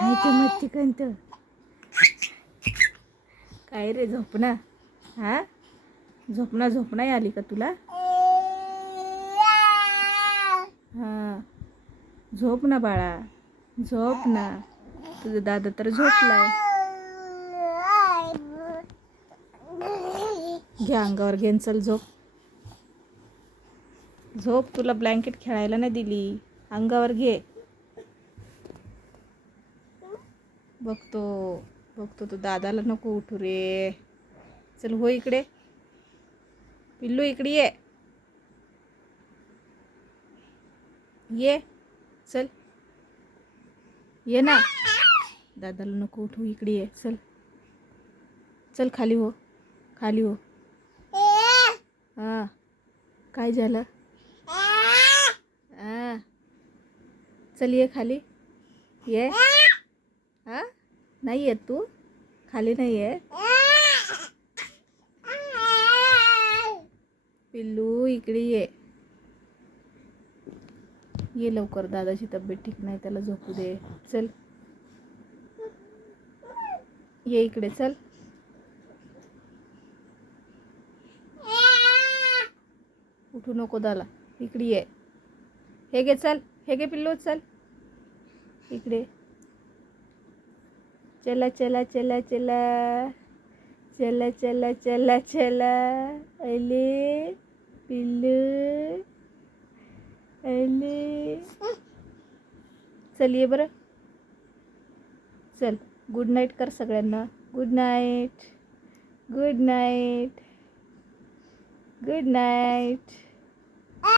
हाय ते मच्छी कंत काय रे झोपना हा झोपना आली का तुला हा झोप ना बाळा झोप ना तुझा दादा तर झोपलाय घे अंगावर घेन चल झोप झोप तुला ब्लँकेट खेळायला नाही दिली अंगावर घे बघतो तू दादाला नको उठू रे चल हो इकडे पिल्लू इकडे ये चल ये ना दादाला नको उठू इकडे ये चल चल खाली हो हा काय झालं चल ये खाली ये हा नाही येत तू खाली नाही आहे पिल्लू इकडे ये लवकर दादाची तब्येत ठीक नाही त्याला झोपू दे चल ये इकडे चल उठू नको दादा इकडे ये हे घे चल हे घे पिल्लू चल इकडे चला चला चला चला चला चला चला चला अले पिल्लू अले चल ये बरं चल गुड नाईट कर सगळ्यांना good night good night good night